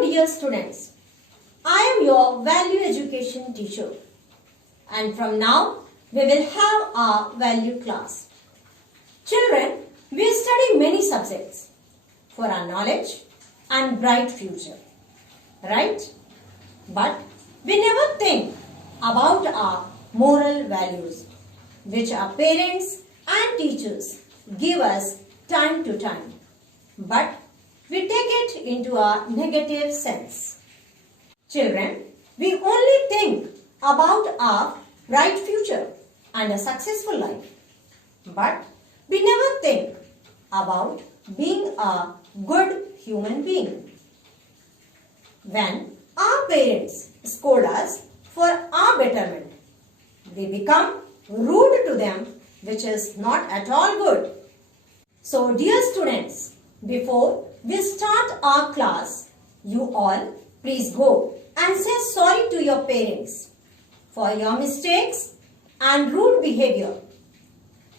Hello dear students, I am your value education teacher and from now we will have our value class. Children, we study many subjects for our knowledge and bright future, right? But we never think about our moral values which our parents and teachers give us time to time. But we take it into a negative sense. Children, we only think about our bright future and a successful life. But we never think about being a good human being. When our parents scold us for our betterment, we become rude to them, which is not at all good. So dear students, before we start our class, you all please go and say sorry to your parents for your mistakes and rude behavior.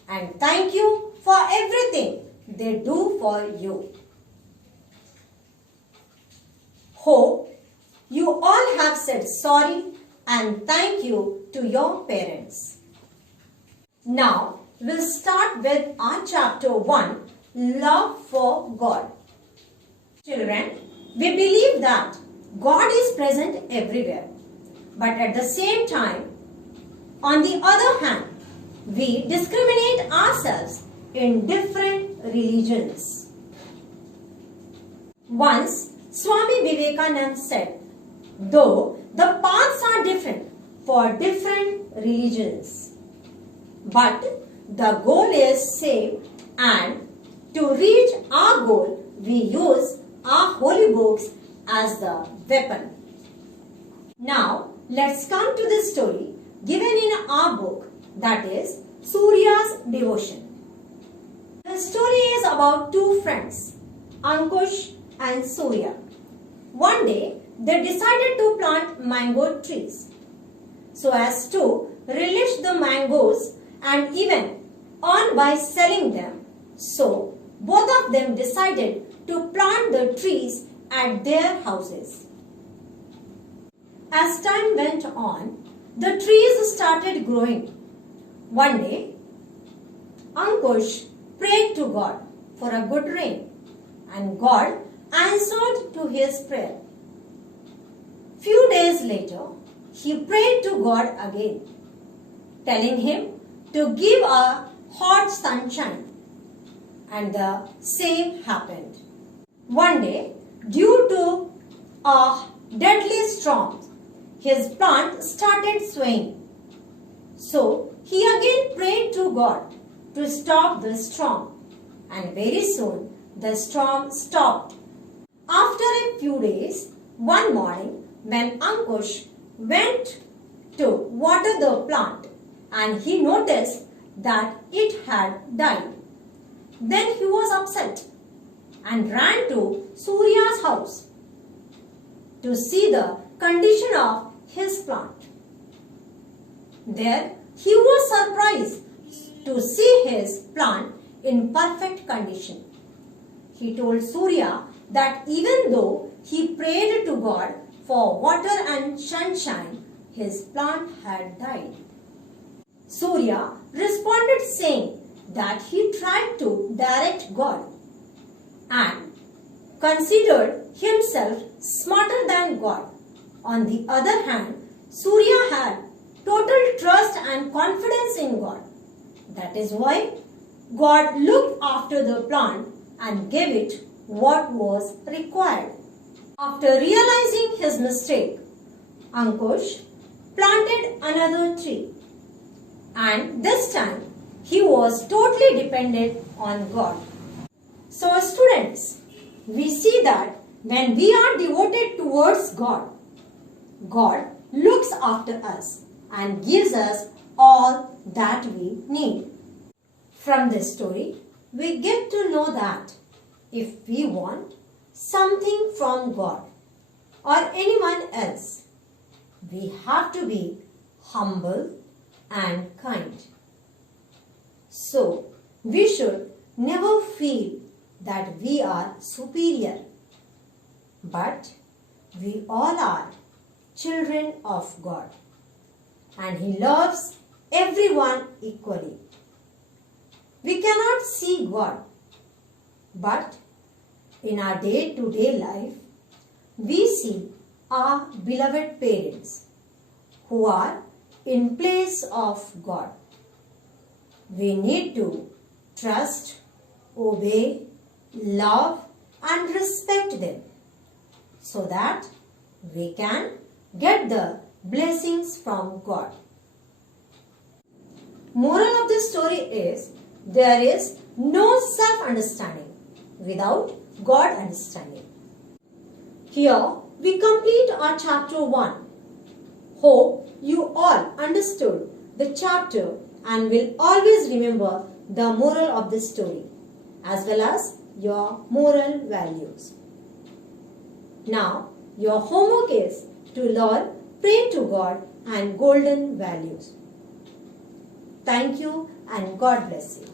And thank you for everything they do for you. Hope you all have said sorry and thank you to your parents. Now we'll start with our chapter 1, Love for God. Children, we believe that God is present everywhere. But at the same time, on the other hand, we discriminate ourselves in different religions. Once, Swami Vivekananda said, though the paths are different for different religions, but the goal is same, and to reach our goal, we use our holy books as the weapon. Now, let's come to the story given in our book, that is Surya's Devotion. The story is about two friends, Ankush and Surya. One day, they decided to plant mango trees so as to relish the mangoes and even earn by selling them. So, both of them decided to plant the trees at their houses. As time went on, the trees started growing. One day, Ankush prayed to God for a good rain, and God answered to his prayer. Few days later, he prayed to God again, telling him to give a hot sunshine, and the same happened. One day, due to a deadly storm, his plant started swaying. So, he again prayed to God to stop the storm, and very soon the storm stopped. After a few days, one morning, when Ankush went to water the plant and he noticed that it had died, then he was upset and ran to Surya's house to see the condition of his plant. There he was surprised to see his plant in perfect condition. He told Surya that even though he prayed to God for water and sunshine, his plant had died. Surya responded saying that he tried to direct God and considered himself smarter than God. On the other hand, Surya had total trust and confidence in God. That is why God looked after the plant and gave it what was required. After realizing his mistake, Ankush planted another tree, and this time he was totally dependent on God. So students, we see that when we are devoted towards God, God looks after us and gives us all that we need. From this story, we get to know that if we want something from God or anyone else, we have to be humble and kind. So, we should never feel that we are superior, but we all are children of God, and He loves everyone equally. We cannot see God, but in our day-to-day life, we see our beloved parents who are in place of God. We need to trust, obey, love and respect them so that we can get the blessings from God. Moral of this story is there is no self-understanding without God understanding. Here we complete our chapter 1. Hope you all understood the chapter and will always remember the moral of this story as well as your moral values. Now your homework is to learn pray to God and golden values. Thank you and God bless you.